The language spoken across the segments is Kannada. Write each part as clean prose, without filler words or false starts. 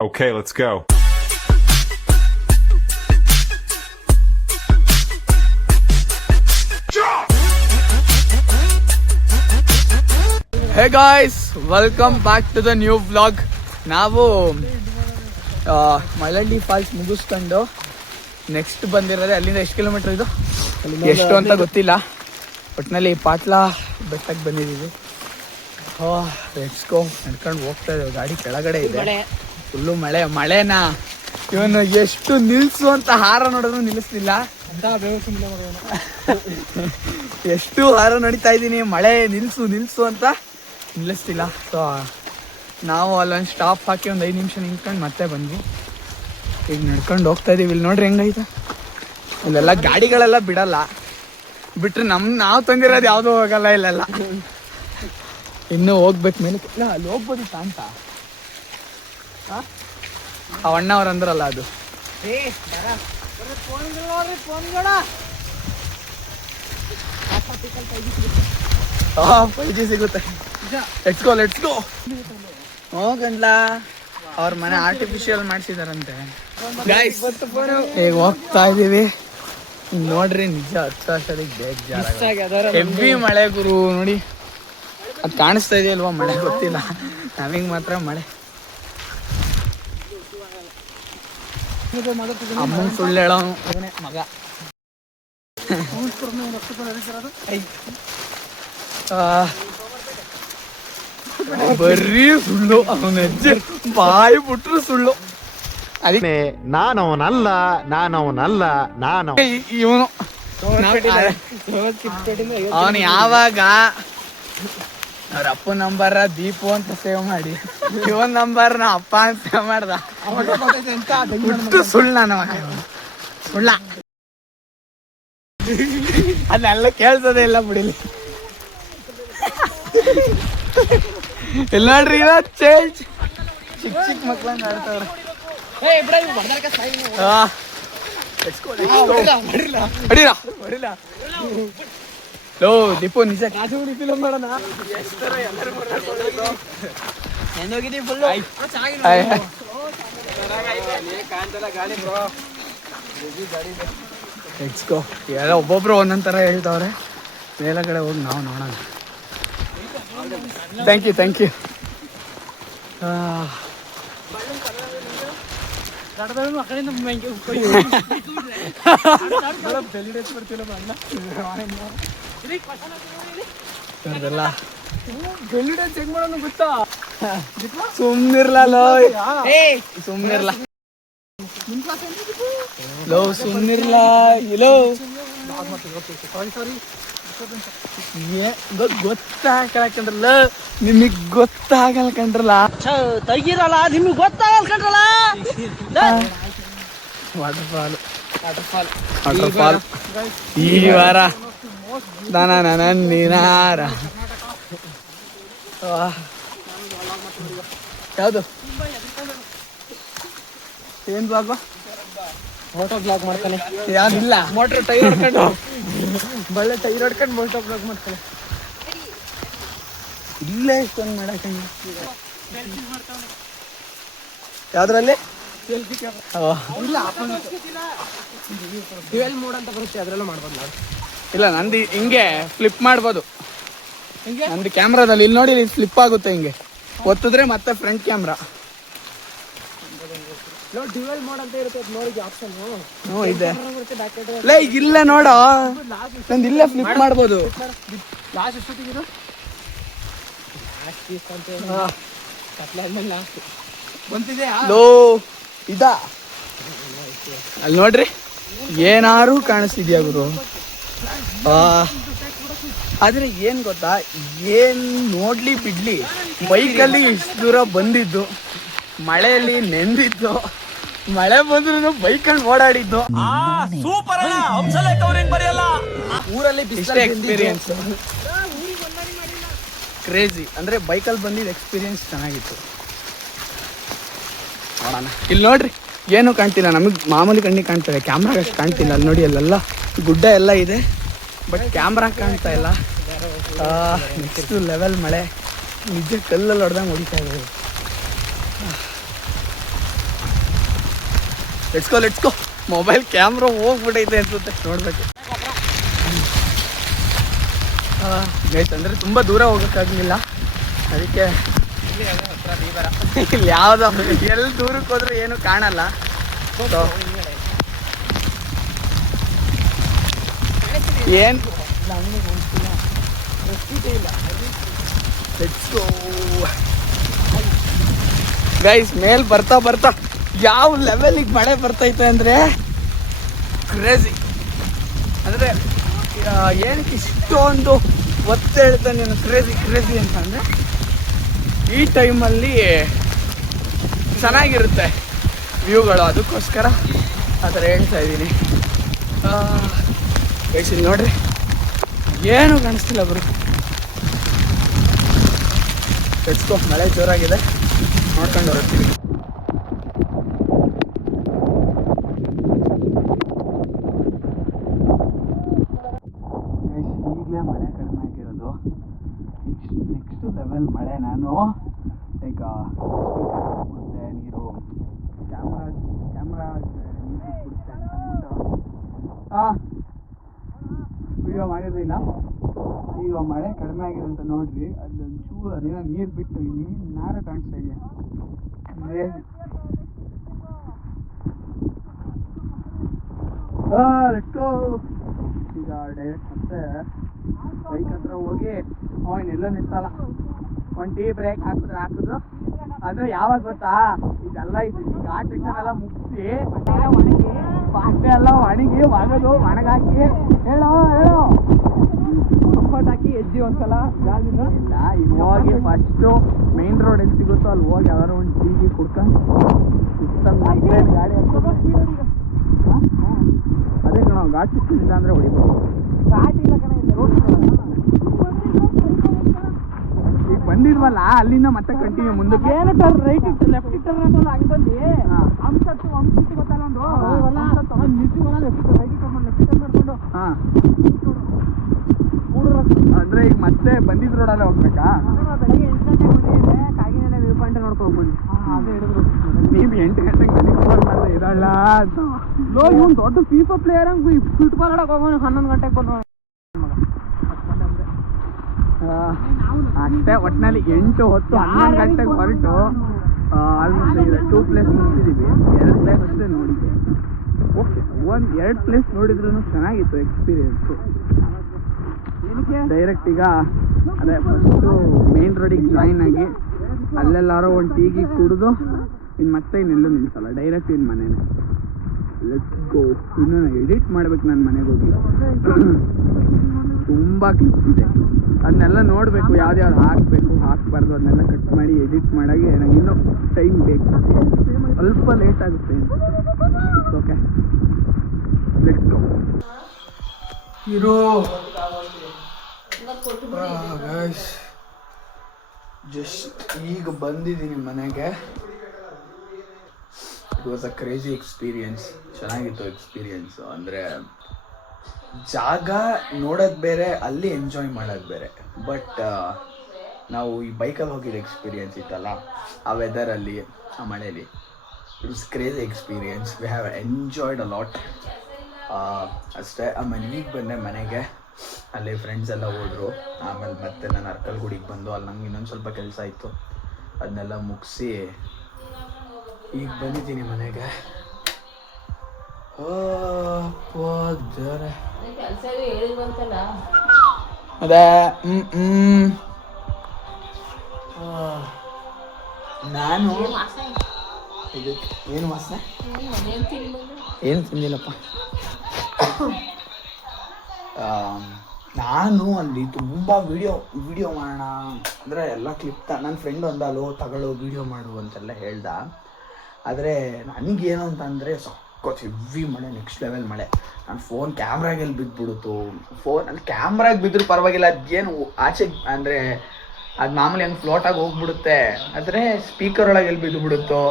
Okay, let's go. Hey guys, welcome back to the new vlog. ನಾವು ಮಳಂಡಿ ಫಾಲ್ಸ್ ಮುಗಿಸ್ಕೊಂಡು ನೆಕ್ಸ್ಟ್ ಬಂದಿರೋದೆ ಅಲ್ಲಿಂದ ಎಷ್ಟು ಕಿಲೋಮೀಟರ್ ಇದು ಎಷ್ಟು ಅಂತ ಗೊತ್ತಿಲ್ಲ. ಒಟ್ಟಿನಲ್ಲಿ ಪಾಟ್ಲ ಬೆಟ್ಟಕ್ಕೆ ಬಂದಿದ್ದೀವಿ. Let's go. ನಡ್ಕೊಂಡು ಹೋಗ್ತಾ ಇದ್ದೇವೆ. ಗಾಡಿ ಕೆಳಗಡೆ ಇದೆ, ಫುಲ್ಲು ಮಳೆನಾ ಇವನು ಎಷ್ಟು ನಿಲ್ಸು ಅಂತ ಹಾರ ನೋಡಿದ್ರು ನಿಲ್ಲಿಸ್ತಿಲ್ಲ. ಎಷ್ಟು ಹಾರ ನಡೀತಾ ಇದ್ದೀನಿ, ಮಳೆ ನಿಲ್ಸು ಅಂತ ನಿಲ್ಲಿಸ್ತಿಲ್ಲ. ಸೊ ನಾವು ಅಲ್ಲೊಂದು ಸ್ಟಾಪ್ ಹಾಕಿ ಒಂದು 5 ನಿಮಿಷ ನಿಂತ್ಕೊಂಡು ಮತ್ತೆ ಬಂದ್ವಿ. ಈಗ ನಡ್ಕೊಂಡು ಹೋಗ್ತಾ ಇದೀವಿ. ಇಲ್ಲಿ ನೋಡ್ರಿ ಹೆಂಗೈತೆ. ಇಲ್ಲೆಲ್ಲ ಗಾಡಿಗಳೆಲ್ಲ ಬಿಡಲ್ಲ, ಬಿಟ್ರೆ ನಾವು ತಂದಿರೋದು ಯಾವುದೂ ಹೋಗಲ್ಲ ಇಲ್ಲೆಲ್ಲ. ಇನ್ನೂ ಹೋಗ್ಬೇಕು ಮೇಲೆ. ಇಲ್ಲ ಅಲ್ಲಿ ಹೋಗ್ಬೋದಿತ್ತ ಅಂತ ಆ ಅಣ್ಣ ಅವ್ರು ಅಂದ್ರಲ್ಲ ಅದು. 5G ಸಿಗುತ್ತೆ. Let's go. ಹೋಗಂಡ್ಲ ಅವ್ರ ಮನೆ ಆರ್ಟಿಫಿಷಿಯಲ್ ಮಾಡಿಸಿದಾರಂತೆ. ಈಗ ಹೋಗ್ತಾ ಇದೀವಿ. ನೋಡ್ರಿ ನಿಜ ಹೆವಿ ಮಳೆ ಗುರು. ನೋಡಿ ಅದು ಕಾಣಿಸ್ತಾ ಇದೆಯಲ್ವಾ ಮಳೆ, ಗೊತ್ತಿಲ್ಲ ನಮಗೆ ಮಾತ್ರ ಮಳೆ. ಅಮ್ಮನ ಸುಳ್ಳು ಹೇಳೋ ಮಗ. ಬರೀ ಸುಳ್ಳು. ಅವನ ಹೆಜ್ಜೆ ಬಾಯಿ ಬಿಟ್ರು ಸುಳ್ಳು. ಅದಕ್ಕೆ ನಾನವನಲ್ಲ ಇವನು ಅವನು ಯಾವಾಗ ಅವ್ರ ಅಪ್ಪ ನಂಬರ್ ದೀಪು ಅಂತ ಸೇವ್ ಮಾಡಿ ಇವನ್ ನಂಬರ್ ನಾ ಅಪ್ಪ ಅಂತ ಸೇವ್ ಮಾಡ್ದ. ಸುಳ್ಳ ಸುಳ್ಳ ಅದನ್ನೆಲ್ಲ ಕೇಳ್ಸೋದೇ ಇಲ್ಲ ಬಿಡಿಲಿ. ಇಲ್ಲ ನೋಡ್ರಿ ಚೇಂಜ್ ಚಿಕ್ಕ ಮಕ್ಳಂಗ ಆಡ್ತಾವ್ರ. ಲೋ ದೀಪು ನಿಜ ಫಿಲಮ್ ಮಾಡೋಣ. ಎಲ್ಲ ಒಬ್ಬೊಬ್ರು ಒಂದೊಂದ್ ತರ ಹೇಳ್ತಾವ್ರೆ. ಮೇಲಗಡೆ ಹೋಗಿ ನಾವು ನೋಡೋಣ. Thank you. ಸುಮ್ನಿರ್ಲ ಇಲೋ ಗೊತ್ತಾಗಲ್ಲ ನಿಮಗ್ ಗೊತ್ತಾಗಲ್ಲ ಕಂಡ್ರಲ್ಲ. ತೆಗಿರಲ್ಲ ನಿಮಗ್ ಗೊತ್ತಾಗಲ್ಲ ಕಂಡ್ರಲ್ಲ. ವಾಟರ್ ಫಾಲ್ ಈ ವಾರ ನೀನಾರ ಯಾವುದು ಏನ್ ಬ್ಲಾಗ್? ಮೋಟೋ ಬ್ಲಾಗ್ ಮಾಡ್ತಾನೆ. ಯಾವ್ದಿಲ್ಲ ಮೋಟರ್ ಟೈರ್ ಹೊಡ್ಕೊಂಡು ಬಳ್ಳೆ ಟೈರ್ ಹೊಡ್ಕೊಂಡು ಮೋಟೋ ಬ್ಲಾಗ್ ಮಾಡ್ತಾನೆ. ಇಲ್ಲೇ ಇಷ್ಟೊಂದು ಮಾಡಕ್ಕೆ ಯಾವ್ದ್ರಲ್ಲಿ ಡ್ಯುಯಲ್ ಮೋಡ್ ಅಂತ ಬರುತ್ತೆ, ಅದ್ರಲ್ಲೂ ಮಾಡ್ಬೋದು ನಾವು. ಇಲ್ಲ ನಂದು ಹಿಂಗೆ ಫ್ಲಿಪ್ ಮಾಡ್ಬೋದು. ನಂದು ಕ್ಯಾಮ್ರಾದಲ್ಲಿ ಇಲ್ಲಿ ನೋಡಿ ಫ್ಲಿಪ್ ಆಗುತ್ತೆ. ಹಿಂಗೆ ಒತ್ತಿದ್ರೆ ಮತ್ತೆ ಫ್ರಂಟ್ ಕ್ಯಾಮ್ರಾ. ಡ್ಯುಯಲ್ ಮೋಡ್ ಅಂತ ಇರುತ್ತೆ, ಅದು ನೋಡಿ ಆಪ್ಷನ್ ಇದೆ. ಈಗ ಇಲ್ಲ ನೋಡೋ, ನಂದು ಇಲ್ಲೇ ಫ್ಲಿಪ್ ಮಾಡ್ಬೋದು. ಲಾಸ್ಟ್ ಎಷ್ಟೊತ್ತಿಗಿರು ಲೋ ಇದ ಅಲ್ಲಿ ನೋಡ್ರಿ ಏನಾರು ಕಾಣಿಸ್ತಿದ್ಯಾ ಗುರು. ಆದ್ರೆ ಏನ್ ಗೊತ್ತಾ, ಏನ್ ನೋಡ್ಲಿ ಬಿಡ್ಲಿ, ಬೈಕಲ್ಲಿ ಇಷ್ಟು ದೂರ ಬಂದಿದ್ದು, ಮಳೆಯಲ್ಲಿ ನೆಂದಿದ್ದು, ಮಳೆ ಬಂದ್ರು ಬೈಕಲ್ಲಿ ಓಡಾಡಿದ್ದು, ಊರಲ್ಲಿ ಇಷ್ಟೇ ಎಕ್ಸ್ಪೀರಿಯನ್ಸ್. ಕ್ರೇಜಿ. ಅಂದ್ರೆ ಬೈಕಲ್ಲಿ ಬಂದಿದ್ದು ಎಕ್ಸ್ಪೀರಿಯನ್ಸ್ ಚೆನ್ನಾಗಿತ್ತು. ನೋಡೋಣ. ಇಲ್ಲಿ ನೋಡ್ರಿ ಏನು ಕಾಣ್ತಿಲ್ಲ ನಮಗೆ, ಮಾಮೂಲಿ ಕಣ್ಣಿಗೆ ಕಾಣ್ತದೆ, ಕ್ಯಾಮ್ರಾಗ ಅಷ್ಟು ಕಾಣ್ತಿಲ್ಲ. ಅಲ್ಲಿ ನೋಡಿ ಅಲ್ಲೆಲ್ಲ ಗುಡ್ಡ ಎಲ್ಲ ಇದೆ, ಬಟ್ ಕ್ಯಾಮ್ರಾ ಕಾಣ್ತಾ ಇಲ್ಲ. ನೆಕ್ಸ್ಟ್ ಲೆವೆಲ್ ಮಳೆ. ನಿಜ ಕಲ್ಲಲ್ಲಿ ಹೊಡೆದಂಗೆ ಹೊಡಿತಾ ಇದೆ. ಲೆಟ್ಸ್ಕೋ ಮೊಬೈಲ್ ಕ್ಯಾಮ್ರಾ ಹೋಗ್ಬಿಟ್ಟೈತೆ ಅನ್ಸುತ್ತೆ ನೋಡ್ಬೇಕು. ಗೈಸ್ ಅಂದರೆ ತುಂಬ ದೂರ ಹೋಗೋಕ್ಕಾಗಲಿಲ್ಲ, ಅದಕ್ಕೆ ಇಲ್ಲಿ ಯಾವುದೋ ಎಲ್ಲಿ ದೂರಕ್ಕೆ ಹೋದ್ರೆ ಏನು ಕಾಣಲ್ಲ. ಏನು ಗೈಸ್ ಮೇಲ್ ಬರ್ತಾ ಬರ್ತಾ ಯಾವ ಲೆವೆಲಿಗೆ ಮಳೆ ಬರ್ತೈತೆ ಅಂದರೆ ಕ್ರೇಜಿ. ಅಂದರೆ ಏನಕ್ಕೆ ಇಷ್ಟೊಂದು ಒತ್ತು ಹೇಳ್ತಾನೆ ನಾನು ಕ್ರೇಜಿ ಅಂತ ಅಂದರೆ ಈ ಟೈಮಲ್ಲಿ ಚೆನ್ನಾಗಿರುತ್ತೆ ವ್ಯೂಗಳು, ಅದಕ್ಕೋಸ್ಕರ ಆ ಥರ ಹೇಳ್ತಾ ಇದ್ದೀನಿ. ಗೈಸ್ ಇಲ್ಲಿ ನೋಡ್ರಿ ಏನೂ ಕಾಣಿಸ್ತಿಲ್ಲ ಬ್ರೋ. ಎಚ್ಕೋ ಮಳೆ ಜೋರಾಗಿದೆ, ನೋಡ್ಕೊಂಡು ಬರ್ತೀವಿ. ಈಗಲೇ ಮಳೆ ಕಡಿಮೆ ಆಗಿರೋದು. ನೆಕ್ಸ್ಟ್ ಲೆವೆಲ್ ಮಳೆ. ನಾನು ಲೈಕ್ ಬಿಡುತ್ತೆ ನೀರು, ಕ್ಯಾಮ್ರಾ ನೀರು ಬಿಡುತ್ತೆ ಅಂತ ವಿಡಿಯೋ ಮಾಡಿರಲಿಲ್ಲ. ಈಗ ಮಳೆ ಕಡಿಮೆ ಆಗಿದೆ ಅಂತ ನೋಡ್ರಿ, ಅಲ್ಲೊಂಚೂರು ಅದೇನೋ ನೀರು ಬಿಟ್ಟು ನಾರ ಕಾಣಿಸ್ತಾ ಇದೆ. ಈಗ ಡೈರೆಕ್ಟ್ ಮತ್ತೆ ಬೈಕ್ ಹತ್ರ ಹೋಗಿ ಅವನೆಲ್ಲ ನಿಂತಲ್ಲ, ಒಂದು ಟೀ ಬ್ರೇಕ್ ಹಾಕಿದ್ರು. ಅದು ಯಾವಾಗ ಗೊತ್ತಾ, ಇದೆಲ್ಲ ಇದು ಘಾಟ್ ಸೆಕ್ಷನ್ ಎಲ್ಲ ಮುಗಿಸಿ ಪಾಟೆ ಎಲ್ಲ ಒಣಗಿ ಒಣಗಾಕಿ ಹೇಳೋ ಕಂಫರ್ಟ್ ಹಾಕಿ ಹೆಜ್ಜೆ ಒಂದ್ಸಲ ಇಲ್ಲ. ಈಗ ಹೋಗಿ ಫಸ್ಟು ಮೇನ್ ರೋಡ್ ಎಲ್ಲಿ ಸಿಗುತ್ತೋ ಅಲ್ಲಿ ಹೋಗಿ ಯಾವ್ದಾರು ಒಂದು ಟೀಗಿ ಕುಡ್ಕೊಂಡು ಮತ್ತೆ ಗಾಡಿ ಅದೇ ಕಣ ಘಾಟ್ ಸೆಕ್ಷನ್ ಇಲ್ಲ ಅಂದರೆ ಹೊಡಿಬೋದು. ಘಾಟ್ ಇಲ್ಲ ಕಣ, ಈಗ ಬಂದಿದ್ವಲ್ಲ ಅಲ್ಲಿಂದ ಮತ್ತೆ ಕಂಟಿನ್ಯೂ ಮುಂದಕ್ಕೆ ಏನು ಟರ್ನ್ ರೈಟ್ ಇಟ್ಟು ಲೆಫ್ಟ್ ಟರ್ನ್ ಹಾಕೋಲ್ಲ, ಹಂಗೆ ಬಂದು ಹಂಸತ್ತು ಗೊತ್ತಲ್ಲ ಒಂದು ಅಂದ್ರೆ ಈಗ ಮತ್ತೆ ಬಂದಿದ್ ರೋಡಲ್ಲೇ ಹೋಗ್ಬೇಕಾ? ಬೆಳಗ್ಗೆ 8 ಗಂಟೆಗೆ ಬಂದಿದ್ರೆ ಕಾಗಿನೆಲೆ ವ್ಯೂ ಪಾಯಿಂಟ್ ನೋಡ್ಕೊಂಡು ಬಂದು ಅದೇ ಹೇಳಿದ್ರು. ನೀವು 8 ಗಂಟೆಗೆ ನನಗೆ ಫೋನ್ ಮಾಡಿದ್ರೆ ಇರಲ್ಲ ಅಂತ. ಇವ್ನು ದೊಡ್ಡ ಫೀಫಾ ಪ್ಲೇಯರ್ ಹಂಗೆ ಫುಟ್ಬಾಲ್ ಆಡೋಕೆ ಹೋಗೋಣ 11 ಗಂಟೆಗೆ ಬಂದು ಅಷ್ಟೇ. ಒಟ್ಟಿನಲ್ಲಿ 8 ಹೊತ್ತು 11 ಗಂಟೆಗೆ ಹೊರಟು ಆಲ್ಮೋಸ್ಟ್ 2 ಪ್ಲೇಸ್ ಮುಗಿಸಿದ್ದೀವಿ. 2 ಪ್ಲೇಸ್ ಅಷ್ಟೇ ನೋಡಿದ್ದೆ. ಓಕೆ, 2 ಪ್ಲೇಸ್ ನೋಡಿದ್ರು ಚೆನ್ನಾಗಿತ್ತು ಎಕ್ಸ್ಪೀರಿಯೆನ್ಸು. ಡೈರೆಕ್ಟ್ ಈಗ ಅದೇ ಫಸ್ಟು ಮೇನ್ ರೋಡಿಗೆ ಜಾಯಿನ್ ಆಗಿ ಅಲ್ಲೆಲ್ಲಾರೋ ಒಂದು ಟೀಗಿ ಕುಡಿದು ಇನ್ನು ಮತ್ತೆ ಇನ್ನೆಲ್ಲೂ ನಿಲ್ಸಲ್ಲ, ಡೈರೆಕ್ಟ್ ಇನ್ನು ಮನೇನೆ. Let's go. ಇನ್ನು ಎಡಿಟ್ ಮಾಡ್ಬೇಕು ನಾನು ಮನೆಗೆ ಹೋಗಿ. ತುಂಬ ಕ್ಲಿಪ್ಸ್ ಇದೆ, ಅದನ್ನೆಲ್ಲ ನೋಡಬೇಕು, ಯಾವ್ದು ಹಾಕಬೇಕು ಹಾಕಬಾರ್ದು ಅದನ್ನೆಲ್ಲ ಕಟ್ ಮಾಡಿ ಎಡಿಟ್ ಮಾಡಾಗಿ ನನಗೆ ಇನ್ನೂ ಟೈಮ್ ಬೇಕು, ಸ್ವಲ್ಪ ಲೇಟ್ ಆಗುತ್ತೆ. It's okay, let's go. ಇರೋ ಜಸ್ಟ್ ಈಗ ಬಂದಿದ್ದೀನಿ ಮನೆಗೆ. It was a crazy experience. ಚೆನ್ನಾಗಿತ್ತು ಎಕ್ಸ್ಪೀರಿಯನ್ಸು. ಅಂದರೆ ಜಾಗ ನೋಡೋದು ಬೇರೆ, ಅಲ್ಲಿ ಎಂಜಾಯ್ ಮಾಡೋದು ಬೇರೆ. ಬಟ್ ನಾವು ಈ ಬೈಕಲ್ಲಿ ಹೋಗಿದ್ದ ಎಕ್ಸ್ಪೀರಿಯನ್ಸ್ ಇತ್ತಲ್ಲ, ಆ ವೆದರಲ್ಲಿ, ಆ ಮಳೆಯಲ್ಲಿ, it was crazy experience. We have enjoyed a lot. ಅಷ್ಟೇ. ಆಮೇಲೆ ಈಗ ಬಂದೆ ಮನೆಗೆ, ಅಲ್ಲಿ ಫ್ರೆಂಡ್ಸ್ ಎಲ್ಲ ಹೋದರು. ಆಮೇಲೆ ಮತ್ತೆ ನಾನು ಅರ್ಕಲ್ಗುಡಿಗೆ ಬಂದು ಅಲ್ಲಿ ನಂಗೆ ಇನ್ನೊಂದು ಸ್ವಲ್ಪ ಕೆಲಸ ಇತ್ತು, ಅದನ್ನೆಲ್ಲ ಮುಗಿಸಿ ಈಗ ಬಂದಿದ್ದೀನಿ ಮನೆಗೆ. ಅದೇ ನಾನು ಇದಕ್ಕೆ ಏನು ವಾಸನೆ ಏನು ತಿಂದಿಲ್ಲಪ್ಪ. ನಾನು ಅಲ್ಲಿ ತುಂಬ ವಿಡಿಯೋ ಮಾಡೋಣ ಅಂದರೆ ಎಲ್ಲ ಕ್ಲಿಪ್ ನನ್ನ ಫ್ರೆಂಡ್ ಒಂದಲ್ಲೋ ತಗೊಳ್ಳೋ ವಿಡಿಯೋ ಮಾಡು ಅಂತೆಲ್ಲ ಹೇಳ್ದ. ಆದರೆ ನನಗೇನು ಅಂತಂದರೆ ಸಖತ್ ಹೆವಿ ಮಳೆ, ನೆಕ್ಸ್ಟ್ ಲೆವೆಲ್ ಮಳೆ. ನನ್ನ ಫೋನ್ ಕ್ಯಾಮ್ರಾಗೆಲ್ಲಿ ಬಿದ್ದುಬಿಡುತ್ತು. ಫೋನಲ್ಲಿ ಕ್ಯಾಮ್ರಾಗೆ ಬಿದ್ದರೂ ಪರವಾಗಿಲ್ಲ, ಅದೇನು ಆಚೆ ಅಂದರೆ ಅದು ಮಾಮೂಲಿ ಹಂಗೆ ಫ್ಲೋಟಾಗಿ ಹೋಗ್ಬಿಡುತ್ತೆ. ಆದರೆ ಸ್ಪೀಕರ್ ಒಳಗೆ ಎಲ್ಲಿ ಬಿದ್ದುಬಿಡುತ್ತೋ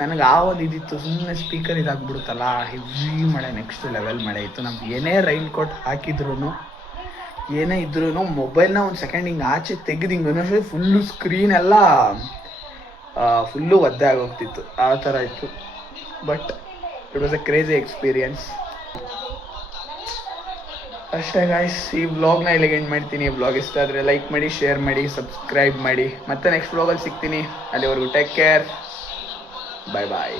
ನನಗೆ ಆ ಒಂದು ಇದಿತ್ತು. ಸುಮ್ಮನೆ ಸ್ಪೀಕರ್ ಇದಾಗ್ಬಿಡುತ್ತಲ್ಲ. ಹೆವಿ ಮಳೆ, ನೆಕ್ಸ್ಟ್ ಲೆವೆಲ್ ಮಳೆ ಇತ್ತು. ನಮ್ಗೆ ಏನೇ ರೈನ್ ಕೋಟ್ ಹಾಕಿದ್ರು, ಏನೇ ಇದ್ರೂ ಮೊಬೈಲ್ನ ಒಂದು ಸೆಕೆಂಡ್ ಹಿಂಗೆ ಆಚೆ ತೆಗೆದು ಹಿಂಗೆ ಅನ್ನೋಷ್ಟು ಫುಲ್ಲು ಸ್ಕ್ರೀನ್ ಎಲ್ಲ ಫುಲ್ಲು ಒದ್ದೆ ಆಗೋಗ್ತಿತ್ತು. ಆ ಥರ ಇತ್ತು. But it was a crazy experience. ಅಷ್ಟೇ ಗಾಯ್ಸ್, ಈ ವ್ಲಾಗ್ನ ಇಲ್ಲಿಗೆ ಎಂಡ್ ಮಾಡ್ತೀನಿ. ಈ ವ್ಲಾಗ್ ಇಷ್ಟ ಆದರೆ ಲೈಕ್ ಮಾಡಿ, ಶೇರ್ ಮಾಡಿ, ಸಬ್ಸ್ಕ್ರೈಬ್ ಮಾಡಿ. ಮತ್ತೆ ನೆಕ್ಸ್ಟ್ ವ್ಲಾಗಲ್ಲಿ ಸಿಗ್ತೀನಿ. ಅಲ್ಲಿವರೆಗೂ ಟೇಕ್ ಕೇರ್. ಬಾಯ್ ಬಾಯ್.